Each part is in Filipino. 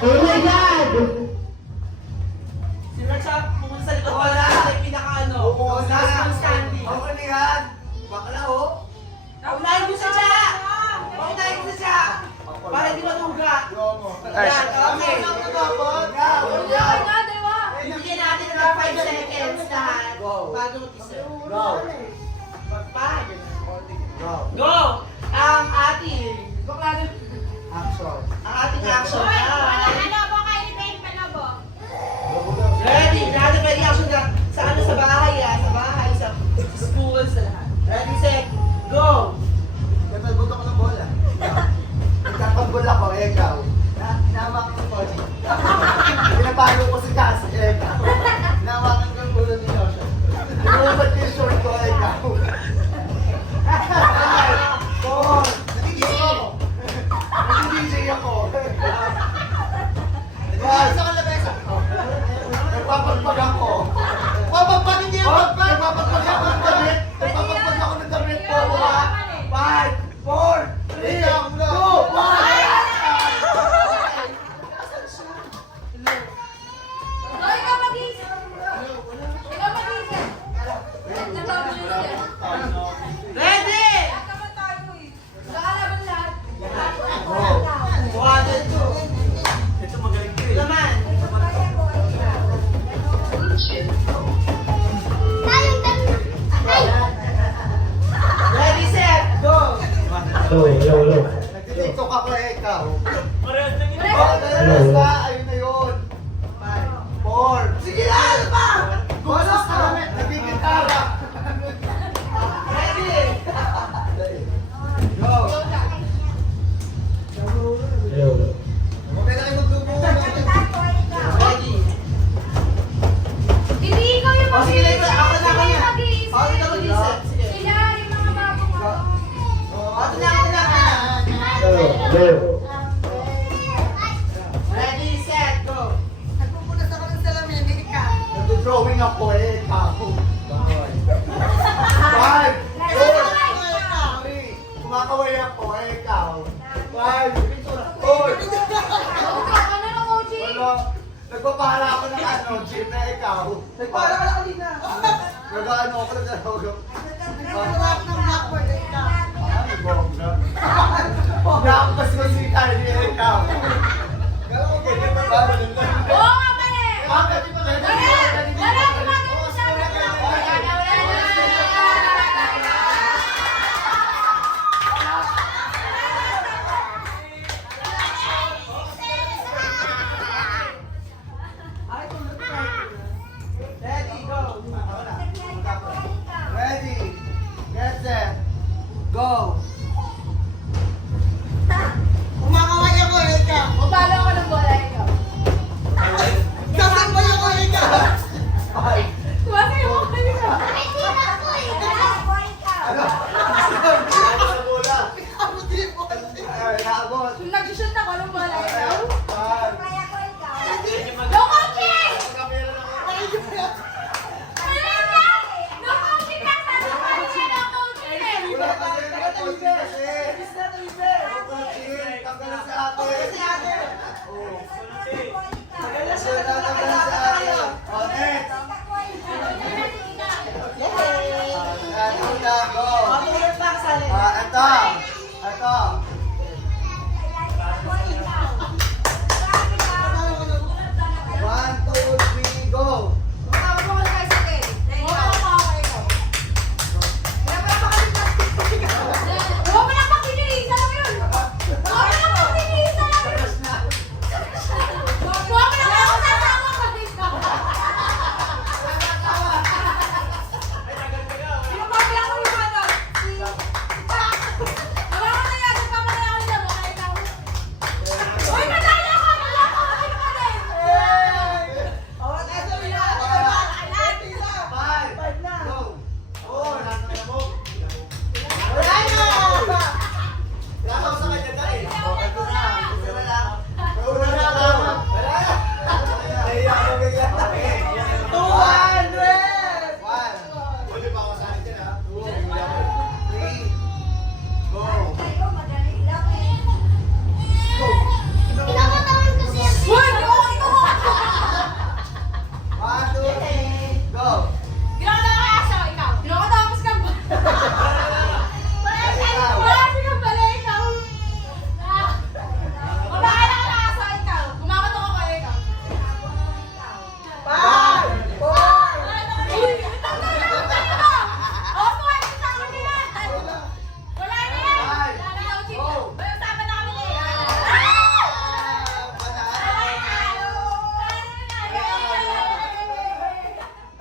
Oh my God! Si Rex pumunta sa likod pala. Yung pinaka-ano. Oo na. Standing. Okay na yan. Bakla ho. Unahin mo siya siya! Unahin mo siya! Para hindi matuga. Ayan, okay. Bibigyan natin ng 5 seconds lahat. Bago mag-isa. Go. 5. Go! Ang ating... Action. Ang ating action. Ano po kayo ni Ben Panobo? Ready? Lahat ng ready action na sa ano sa bahay sa bahay, sa school, sa lahat. Ready, set, go! Nagpagbot ako ng bola. Nagpagbot ako, ikaw. Nawakan ko po. Pinapalo ko si Cassie, ikaw. Nawakan ko yung ulo ni Joshua. Pinulot ko yung short ko, ikaw. Bon! Nagigis ako. Nagigis ako. Nagigis ako labesa. Nagpapagpag ako. Papagpag hindi yung pagpag. Nagpapagpag ako ng damit. Nagpapagpag ako ng damit po. 5, 4, 3, 2, 1. Ikaw mag-isip. Ikaw mag-isip. Ready! Nagkaman tayo eh. Nakalaban lahat. Buhatin ko. Ito magaling ko Naman. Ready, set, go! Low. Nag-tiktok ako, ikaw. Parehas na yun. Oh, nalalas na. Ayun na yun. 5, 4. Sige na, ano pa? Gusto ka. Nagigitara. Ready! Go. Low. Okay na kayo magdugo. Ready! Hindi ikaw yung Oh, sige, mag-iisip. ako na, ako na. Mag-iisip. Oh, ikaw mag-isip. Sige. Sila yung mga bagong ano. Ako na, ako na. Low. Ready, set, go! Nagpupunas ako ng salamin. Nag-drawing ako, ikaw. 5, 4, 3. Kumakaway ako, ikaw. 5, 4. Ano ng OG? Wala. Nagpapala ako ng ano, gym na ikaw. Nagpara ka lang kanina. Nag-ano ako, nag-ano. Nagpapalak ng backward. Ay, bongga. Nakapas ko si Kylie, ikaw. Kala ko ganyan ba ba? Oo nga mali. Bakit di ba ganyan? Wala gumagano sa akin. Ready, go! Ready, get set, go. Kumakaway ako, ikaw.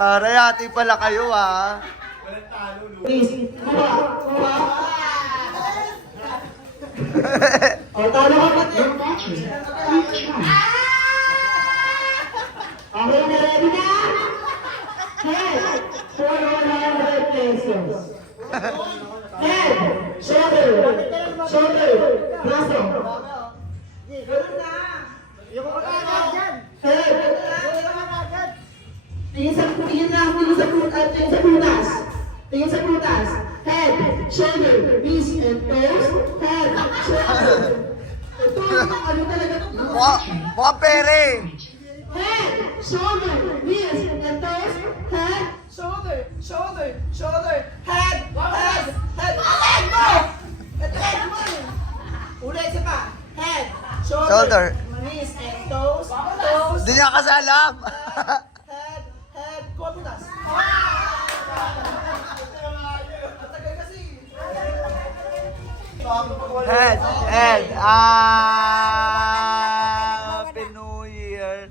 Aray, ate pala kayo ah. Please, kuha. O, talo ka pa. Okay na, ready na? Head, for 100 pesos. Head, shoulder, braso. Head, tingin sa prutas. Head, shoulder, knees and toes. Head, shoulder. Ito yung ano talaga. Mukhang pere. Head, shoulder, knees and toes. Head, Shoulder, head, head mo! Head mo! Ulit, isa pa. Head, Shoulder. knees and toes, Hindi niya kasi alam. head, kumapunas. Matagal kasi. Head. Happy New Year.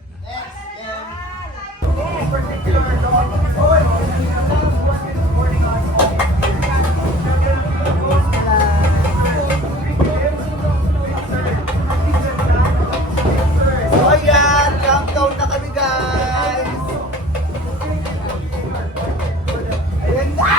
So ayan, countdown na kami guys. Ayan na!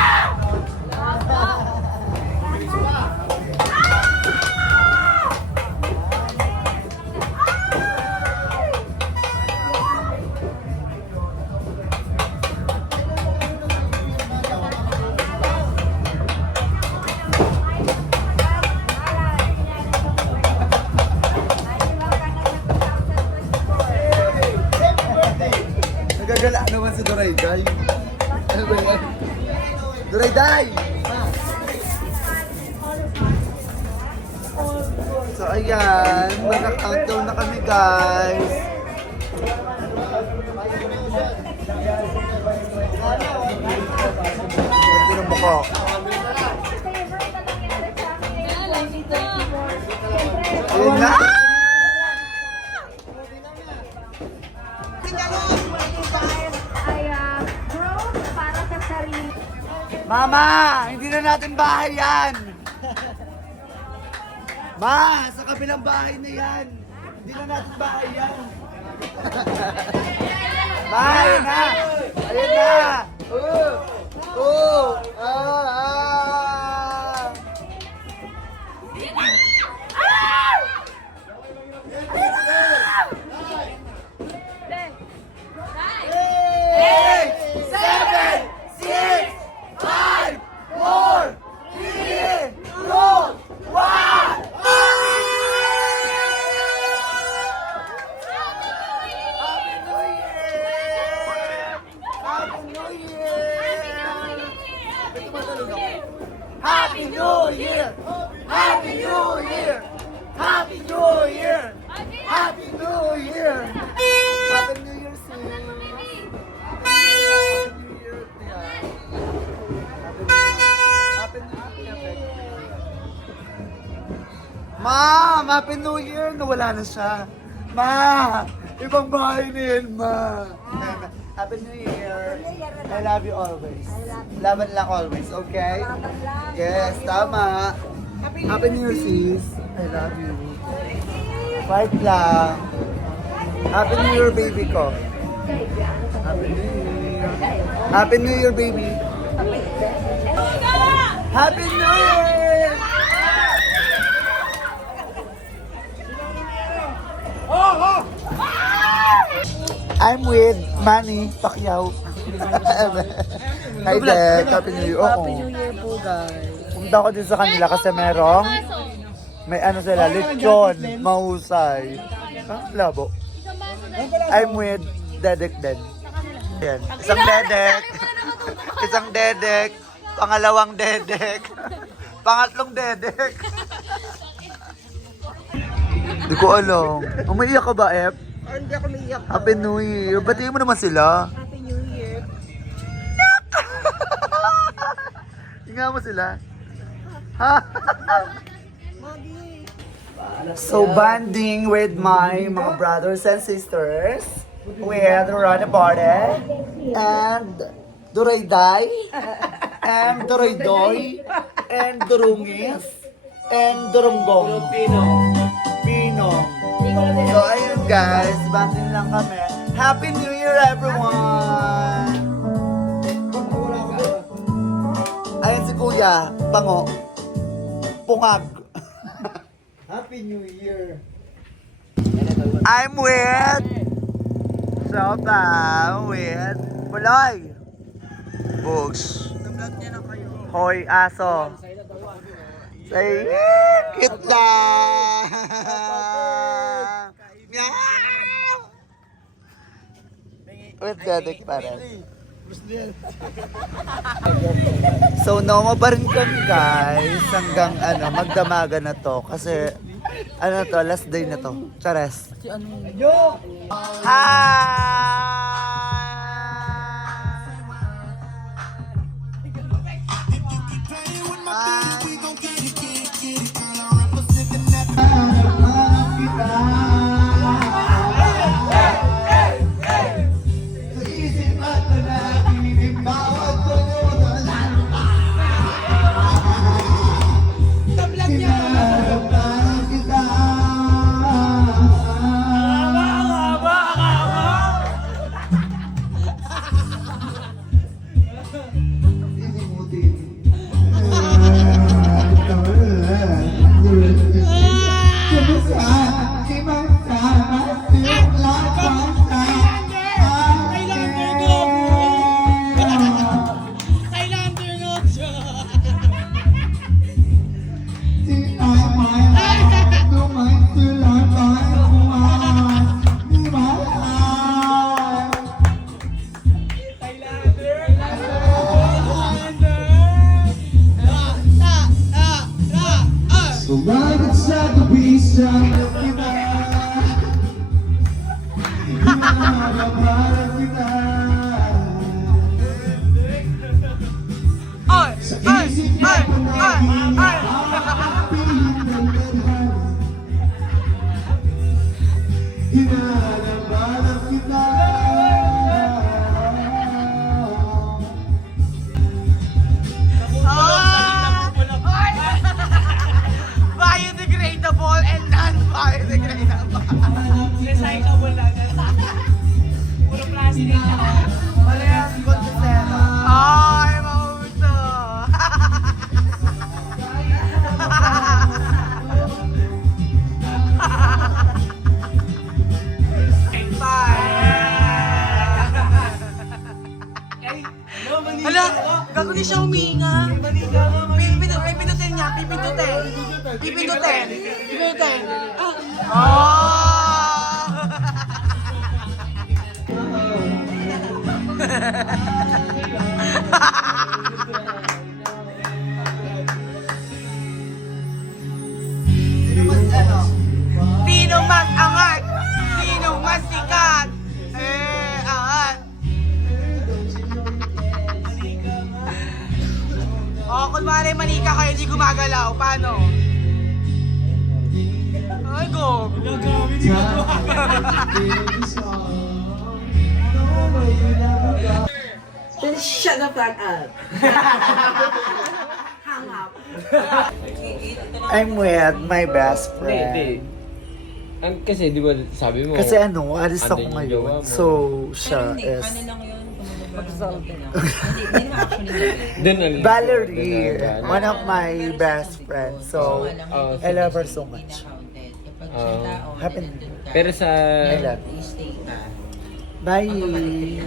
Nagagala naman si Dorayday. Ano ba yan? Dorayday! So ayan, nag-countdown na kami guys. Ito ng mukha. Ayun na! Para sa sarili. Mama, hindi na natin bahay yan. Ma, sa kabilang bahay na yan. Hindi na natin bahay yan. Ma, ayun na. Ayun na. Eight, 7, 6, 5, 4, 3, 2, 1. Happy New Year! Happy New Year! Happy New Year! Happy New Year! Happy New Year! Happy New Year! Happy New Year, sis! Ma'am, Happy New Year! Nawala na siya. Ma, ibang bahay na yan, ma. Happy New Year. I love you always. Laban lang always, okay? Yes, tama. Happy New Year, sis. I love you. Fight lang. Happy New Year, baby ko. Happy New Year. Happy New Year, baby. Happy New Year! I'm with Manny Pacquiao. Hi, Dad. Happy New Year. Happy New Year po, guys. Pumunta ko din sa kanila kasi merong may ano sila, lechon, mahusay. Labo. I'm with Dedek din. Ayan. Isang Dedek. Isang Dedek. Pangalawang Dedek. Pangatlong Dedek. Hindi ko alam. Umiiyak ka ba, Ep? Hindi ako umiiyak. Happy New Year. Batiin mo naman sila. Happy New Year. Hinga mo sila. Ha? So, bonding with my mga brothers and sisters. with Rana Barde and Durayday and Duraydoy and Durungis and Durunggong. Pinong. So ayun guys, bandin lang kami. Happy New Year everyone! Ayun si Kuya, bango. Pungag. Happy New Year! I'm with Sopa, with Puloy. Bugs. Hoy, aso. Say, cute na! Meow! With Dedek pa rin. So, normal pa rin kami guys hanggang magdamaga na to kasi last day na to. Chares. Biodegradable and non-biodegradable. Recyclable lang. Puro plastic. Wala yan, konsensero. Ay, mauso. Hala, gago di siya huminga. Pipindutin niya, pipindutin. Pipindutin. Pipindutin. Sino mas angat? Sino mas sikat? Angat. Kunwari manika kayo, di gumagalaw. Paano? Ay, go. Then shut the fuck up. Hang up. I'm with my best friend. Hindi. Kasi di ba sabi mo? Kasi alis ako andun yung ngayon. jowa mo. So, siya is lang yun, hindi naman actually Dun, Valerie, dun, one of my best friends. So, I love her so much. Happen. Pero sa... I love you. Bye!